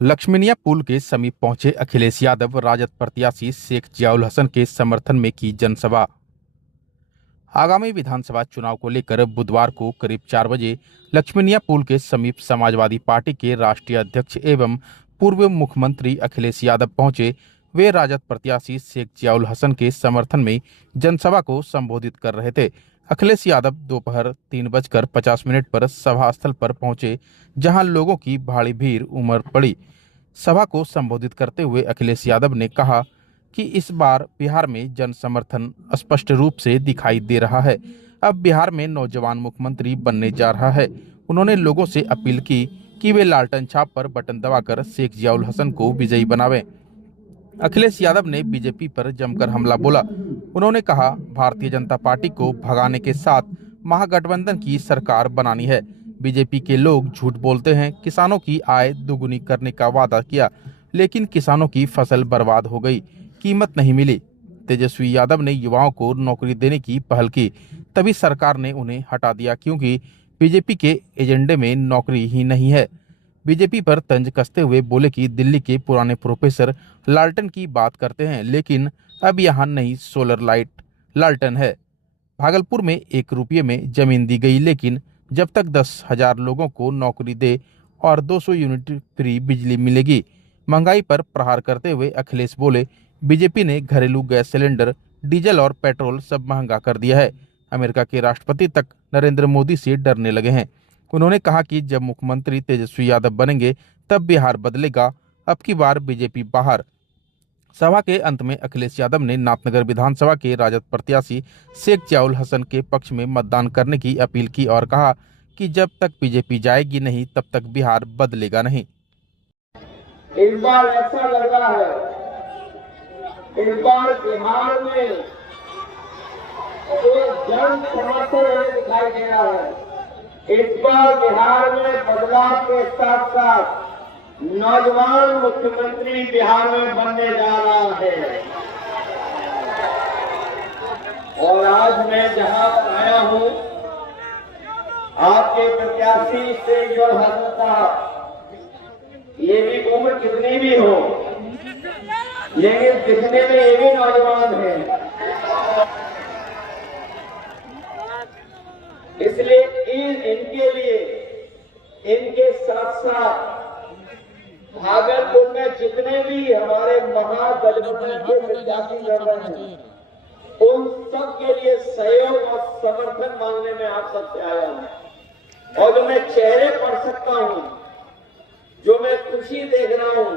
लक्ष्मीनिया पुल के समीप पहुंचे अखिलेश यादव राजद प्रत्याशी शेख जियाउल हसन के समर्थन में की जनसभा। आगामी विधानसभा चुनाव को लेकर बुधवार को करीब 4 बजे लक्ष्मीनिया पुल के समीप समाजवादी पार्टी के राष्ट्रीय अध्यक्ष एवं पूर्व मुख्यमंत्री अखिलेश यादव पहुंचे। वे राजद प्रत्याशी शेख जियाउल हसन के समर्थन में जनसभा को संबोधित कर रहे थे। अखिलेश यादव दोपहर 3:50 पर सभा स्थल पर पहुंचे, जहां लोगों की भारी भीड़ उमड़ पड़ी। सभा को संबोधित करते हुए अखिलेश यादव ने कहा कि इस बार बिहार में जन समर्थन स्पष्ट रूप से दिखाई दे रहा है। अब बिहार में नौजवान मुख्यमंत्री बनने जा रहा है। उन्होंने लोगों से अपील की कि वे लालटेन छाप पर बटन दबाकर शेख जियाउल हसन को विजयी बनावें। अखिलेश यादव ने बीजेपी पर जमकर हमला बोला। उन्होंने कहा, भारतीय जनता पार्टी को भगाने के साथ महागठबंधन की सरकार बनानी है। बीजेपी के लोग झूठ बोलते हैं। किसानों की आय दोगुनी करने का वादा किया, लेकिन किसानों की फसल बर्बाद हो गई, कीमत नहीं मिली। तेजस्वी यादव ने युवाओं को नौकरी देने की पहल की, तभी सरकार ने उन्हें हटा दिया, क्योंकि बीजेपी के एजेंडे में नौकरी ही नहीं है। बीजेपी पर तंज कसते हुए बोले कि दिल्ली के पुराने प्रोफेसर लालटेन की बात करते हैं, लेकिन अब यहाँ नई सोलर लाइट लालटेन है। भागलपुर में 1 रुपये में जमीन दी गई, लेकिन जब तक 10,000 लोगों को नौकरी दे और 200 यूनिट फ्री बिजली मिलेगी। महंगाई पर प्रहार करते हुए अखिलेश बोले, बीजेपी ने घरेलू गैस सिलेंडर, डीजल और पेट्रोल सब महंगा कर दिया है। अमेरिका के राष्ट्रपति तक नरेंद्र मोदी से डरने लगे हैं। उन्होंने कहा कि जब मुख्यमंत्री तेजस्वी यादव बनेंगे तब बिहार बदलेगा, अब की बार बीजेपी बाहर। सभा के अंत में अखिलेश यादव ने नाथनगर विधानसभा के राजद प्रत्याशी शेख जियाउल हसन के पक्ष में मतदान करने की अपील की और कहा कि जब तक बीजेपी जाएगी नहीं तब तक बिहार बदलेगा नहीं। इस बार ऐसा लग रहा है, इस बार बिहार में एक जन समर्थन दिखाई दे रहा है। इस बार बिहार में बदलाव के साथ साथ नौजवान मुख्यमंत्री बिहार में बनने जा रहा है। और आज मैं जहां पर आया हूं, आपके प्रत्याशी शेख जियाउल हसन साहब, ये भी उम्र कितनी भी हो, लेकिन दिखने में ये भी नौजवान है। इसलिए इनके लिए, इनके साथ साथ भागलपुर में जितने भी हमारे महागठबंधन के प्रत्याशी लड़ रहे हैं, उन सब के लिए सहयोग और समर्थन मांगने में आप सबसे आया हूं। और जो मैं चेहरे पढ़ सकता हूं, जो मैं खुशी देख रहा हूं,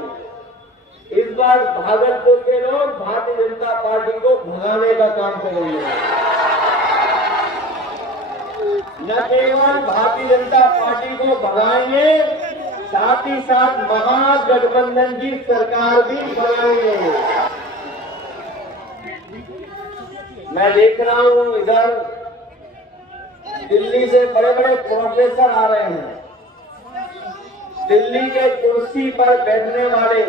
इस बार भागलपुर के लोग भारतीय जनता पार्टी को भगाने का काम करेंगे। न केवल भारतीय जनता पार्टी को भगाएंगे, साथ ही साथ महागठबंधन की सरकार भी बनाएंगे। मैं देख रहा हूं इधर दिल्ली से बड़े बड़े प्रोफेसर आ रहे हैं। दिल्ली के कुर्सी पर बैठने वाले,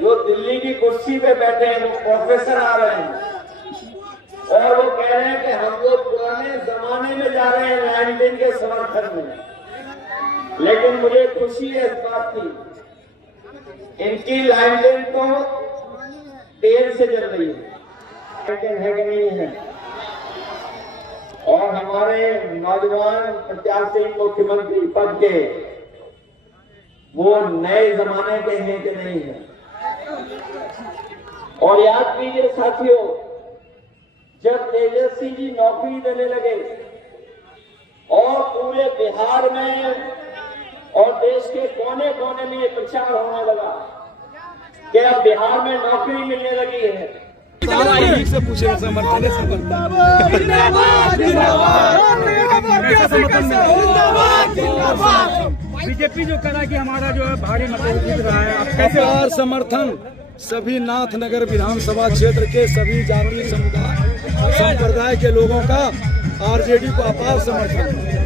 जो दिल्ली की कुर्सी पे बैठे हैं, वो प्रोफेसर आ रहे हैं और वो कह रहे हैं कि हम लोग पुराने जमाने में जा रहे हैं लालटेन के समर्थन में। लेकिन मुझे खुशी है इस बात की, इनकी लालटेन तो तेल से जल रही है, लालटेन है कि नहीं है। और हमारे नौजवान प्रत्याशी मुख्यमंत्री पद के, वो नए जमाने के हैं कि नहीं है। और याद कीजिए साथियों, जब तेजस्वी जी नौकरी देने लगे और पूरे बिहार में और देश के कोने कोने में ये प्रचार होने लगा कि अब बिहार में नौकरी मिलने लगी है। से पूछे समर्थन बीजेपी जो करा कि हमारा जो है भारी मतलब जीत रहा है, कैसे समर्थन सभी नाथनगर विधानसभा क्षेत्र के सभी जाति समुदाय संप्रदाय के लोगों का आरजेडी को अपार समर्थन।